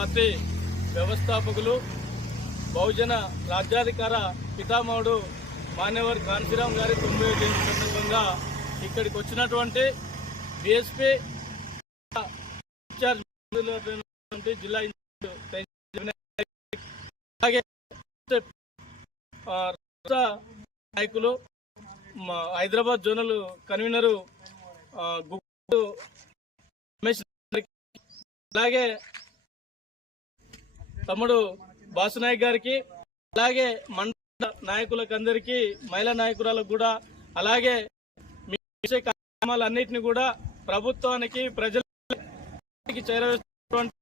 పత్రి వ్యవస్థాపకులు బహుజన రాజ్యాధికార పితామహుడు మాన్యవర్ కాన్సీరామ్ గారి తొంభై జయంతి సందర్భంగా ఇక్కడికి వచ్చినటువంటి బీఎస్పీ ఇన్ఛార్జ్ జిల్లా అలాగే రాష్ట్ర నాయకులు హైదరాబాద్ జోనల్ కన్వీనరు ఆ, రమేష్ అలాగే తమ్ముడు బాసునాయక్ గారికి అలాగే మండల నాయకులకు అందరికీ మహిళా నాయకురాలకు కూడా అలాగే మీ కార్యక్రమాలన్నింటినీ కూడా ప్రభుత్వానికి ప్రజలకి చేరవేస్తున్నటువంటి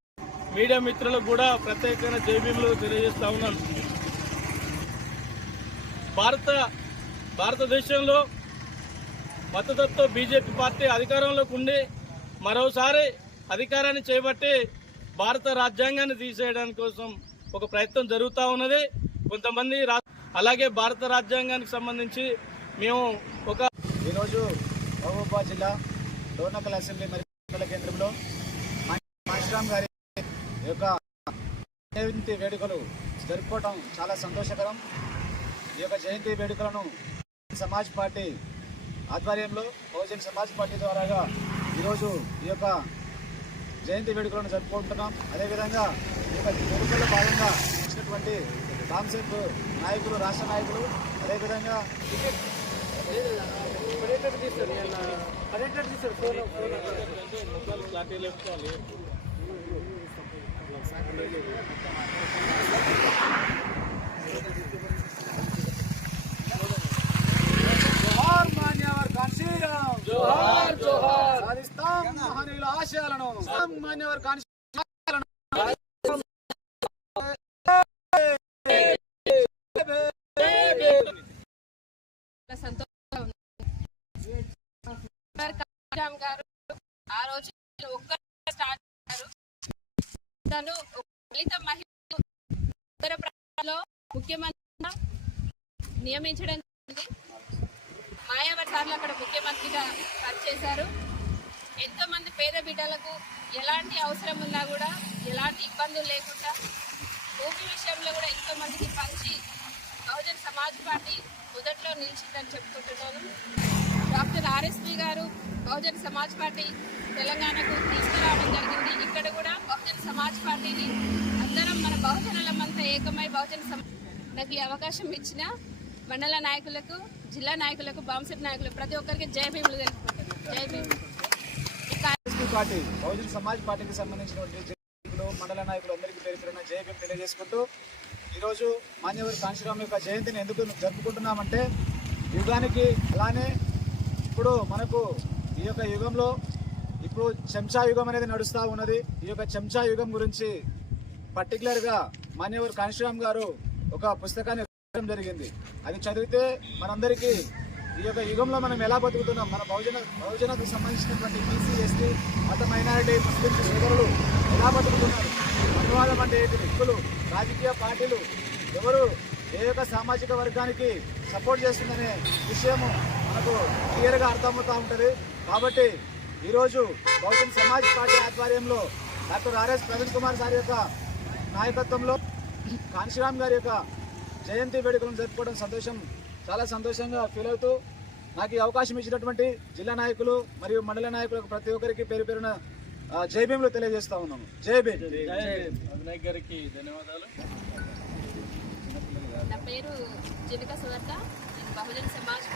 మీడియా మిత్రులకు కూడా ప్రత్యేకమైన జైబీములు తెలియజేస్తా ఉన్నాను. భారత భారతదేశంలో మద్దతుతో బీజేపీ పార్టీ అధికారంలోకి ఉండి మరోసారి అధికారాన్ని చేపట్టి భారత రాజ్యాంగాన్ని తీసేయడానికి కోసం ఒక ప్రయత్నం జరుగుతూ ఉన్నది. కొంతమంది రా- అలాగే భారత రాజ్యాంగానికి సంబంధించి మేము ఒక ఈరోజు మహబూబాబాద్ జిల్లా డోర్నకల్ అసెంబ్లీ మరియు కేంద్రంలో మాశ్రామ్ గారి యొక్క జయంతి వేడుకలు జరుపుకోవడం చాలా సంతోషకరం. ఈ యొక్క జయంతి వేడుకలను సమాజ్ పార్టీ ఆధ్వర్యంలో బహుజన్ సమాజ్ పార్టీ ద్వారాగా ఈరోజు ఈ యొక్క జయంతి వేడుకలను జరుపుకుంటున్నాం. అదేవిధంగా ఈ యొక్క వేడుకల్లో భాగంగా వచ్చినటువంటి కాన్సెప్ట్ నాయకులు రాష్ట్ర నాయకులు అదేవిధంగా పర్యటన మాన్యవర్ సంతోషంగా ఉంది. గారు ఆ రోజు ఒక్క స్టార్ట్ చేశారు తను దళిత మహిళ ఉత్తర ప్రాంతంలో ముఖ్యమంత్రిగా నియమించడం జరిగింది మాయావతి సార్లు అక్కడ ముఖ్యమంత్రిగా పనిచేశారు ఎంతో మంది పేద బిడ్డలకు ఎలాంటి అవసరం ఉన్నా కూడా ఎలాంటి ఇబ్బందులు లేకుండా భూమి విషయంలో కూడా ఎంతో మందికి పంచి బహుజన్ సమాజ్ పార్టీ మొదట్లో నిలిచిందని చెప్పుకుంటున్నాను. డాక్టర్ ఆర్ఎస్పి గారు బహుజన్ సమాజ్ పార్టీ తెలంగాణకు తీసుకురావడం జరిగింది. ఇక్కడ కూడా బహుజన్ సమాజ్ పార్టీని అందరం మన బహుజనులమంతా ఏకమై బహుజన్ సమాజ్ నాకు ఈ అవకాశం ఇచ్చిన మండల నాయకులకు జిల్లా నాయకులకు బాంసెట్ నాయకులకు ప్రతి ఒక్కరికి జయ భీములు తెలుపుకుంటున్నాను. జయ భీములు. పార్టీ బహుజన్ సమాజ్ పార్టీకి సంబంధించినటువంటి నాయకులు మండల నాయకులు అందరికీ పేరు పేరున జయభీం తెలియజేసుకుంటూ ఈరోజు మాన్యవరి కాంశీరామ్ యొక్క జయంతిని ఎందుకు జరుపుకుంటున్నామంటే యుగానికి అలానే ఇప్పుడు మనకు ఈ యొక్క యుగంలో ఇప్పుడు చెంచా యుగం అనేది నడుస్తూ ఉన్నది. ఈ యొక్క చెంచా యుగం గురించి పర్టికులర్గా మాన్యవర్ కాంశీరామ్ గారు ఒక పుస్తకాన్ని జరిగింది. అది చదివితే మనందరికీ ఈ యొక్క యుగంలో మనం ఎలా బతుకుతున్నాం? మన బహుజన బహుజనకు సంబంధించినటువంటి బీసీ ఎస్టీ మత మైనారిటీ ముస్లిం సోదరులు ఎలా బతుకుతున్నారు? అనువాదం అంటే వ్యక్తులు రాజకీయ పార్టీలు ఎవరు ఏ యొక్క సామాజిక వర్గానికి సపోర్ట్ చేస్తుందనే విషయము మనకు క్లియర్గా అర్థమవుతూ ఉంటుంది. కాబట్టి ఈరోజు బహుజన్ సమాజ్ పార్టీ ఆధ్వర్యంలో doctor RS Praveen Kumar sir యొక్క నాయకత్వంలో కాంశీరామ్ గారి యొక్క జయంతి వేడుకలను జరుపుకోవడం సంతోషం చాలా సంతోషంగా ఫీల్ అవుతూ నాకు ఈ అవకాశం ఇచ్చినటువంటి జిల్లా నాయకులు మరియు మండల నాయకులకు ప్రతి ఒక్కరికి పేరు పేరున జై భీములు తెలియజేస్తా ఉన్నాము జై భీమ్. వినాయక్ గారికి ధన్యవాదాలు. నా పేరు జినక సువర్త నేను బహుజన్ సమాజ్